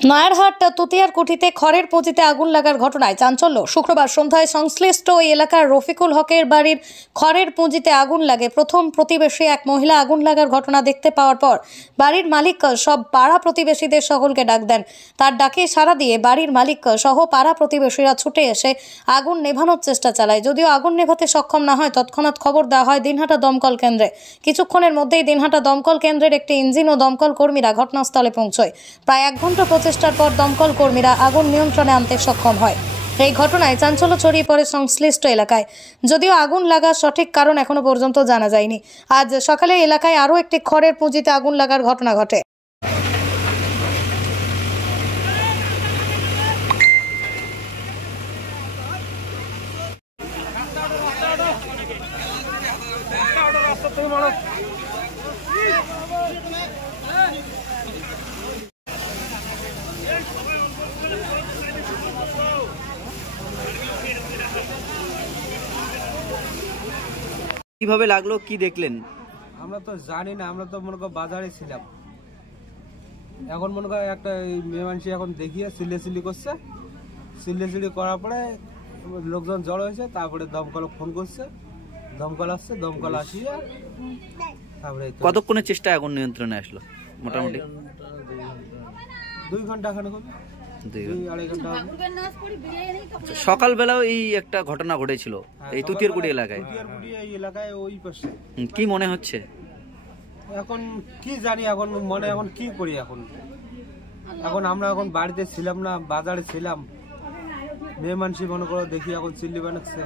নয়ারহাট তুতিয়ার কুঠিতে খড়ের পুঁজিতে আগুন লাগার ঘটনায় চাঞ্চল্য। শুক্রবার সন্ধ্যায় সংশ্লিষ্ট ওই এলাকার রফিকুল হকের বাড়ির খড়ের পুঁজিতে আগুন লাগে। প্রথম প্রতিবেশী এক মহিলা আগুন লাগার ঘটনা দেখতে পাওয়ার পর বাড়ির মালিক সব পাড়া প্রতিবেশীদের সকলকে ডাক দেন। তার ডাকে সাড়া দিয়ে বাড়ির মালিক সহ পাড়া প্রতিবেশীরা ছুটে এসে আগুন নেভানোর চেষ্টা চালায়। যদিও আগুন নেভাতে সক্ষম না হয়, তৎক্ষণাৎ খবর দেওয়া হয় দিনহাটা দমকল কেন্দ্রে। কিছুক্ষণের মধ্যেই দিনহাটা দমকল কেন্দ্রের একটি ইঞ্জিন ও দমকল কর্মীরা ঘটনাস্থলে পৌঁছয়। প্রায় 1 ঘন্টা প্রচেষ্টার পর দমকল কর্মীরা আগুন নিয়ন্ত্রণে আনতে সক্ষম হয়। এই ঘটনায় চাঞ্চল্য ছড়িয়ে পড়ে সংশ্লিষ্ট এলাকায়। যদিও আগুন লাগার সঠিক কারণ এখনো পর্যন্ত জানা যায়নি। আজ সকালে এলাকায় আরও একটি খড়ের পুঁজিতে আগুন লাগার ঘটনা ঘটে। কিভাবে লাগলো, কি দেখলেন? আমরা তো জানি না, আমরা তো মনে করো বাজারে ছিলাম। এখন মনে করো একটা মেয়ে মানুষ এখন দেখিয়ে চিল্লি করছে, চিল্লি করার পরে লোকজন জড়ো হয়েছে। তারপরে দমকল ফোন করছে, দমকল আসছে, দমকল আসিয়ে তারপরে কতক্ষণের চেষ্টায় আগুন নিয়ন্ত্রণে আসলো? মোটামুটি 2 ঘন্টা খানে, 2-2.5 ঘন্টা। সকালবেলাও এই একটা ঘটনা ঘটেছিল এই তুতিয়ারকুড়ি এলাকায়। এই এলাকায় ওই পাশে কি মনে হচ্ছে এখন? কি জানি এখন মনে, এখন কি করি এখন? আমরা এখন বাড়িতে ছিলাম না, বাজারে ছিলাম। মেয়ে মানুষই মনে করো দেখি এখন চিল্লি বানাচ্ছে।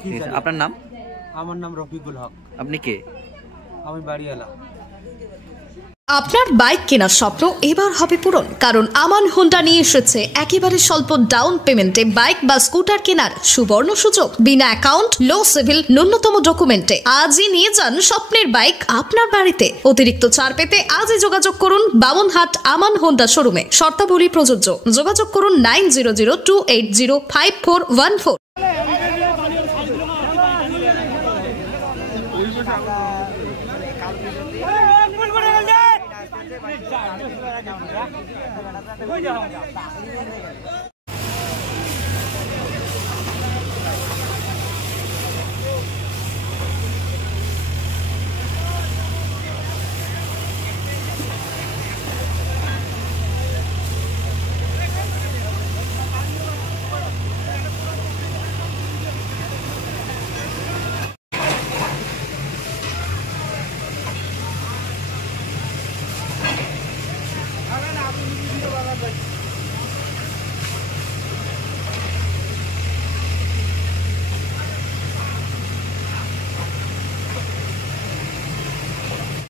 কি জানি। আপনার নাম? আমার নাম রফিকুল হক। আপনি কে? আমি বাড়িওয়ালা। আপনার বাইক কেনার স্বপ্ন এবার হবে পূরণ, কারণ আমান হোন্ডা নিয়ে এসেছে একেবারে স্বল্প ডাউন পেমেন্টে বাইক বা স্কুটার কেনার সুবর্ণ সুযোগ। বিনা অ্যাকাউন্ট, লো সিভিল, ন্যূনতম ডকুমেন্টে আজই নিয়ে যান স্বপ্নের বাইক আপনার বাড়িতে। অতিরিক্ত ছাড় পেতে আজই যোগাযোগ করুন বামনহাট আমান হোন্ডা শোরুমে। শর্তাবলী প্রযোজ্য। যোগাযোগ করুন 9002805414। না, আপনি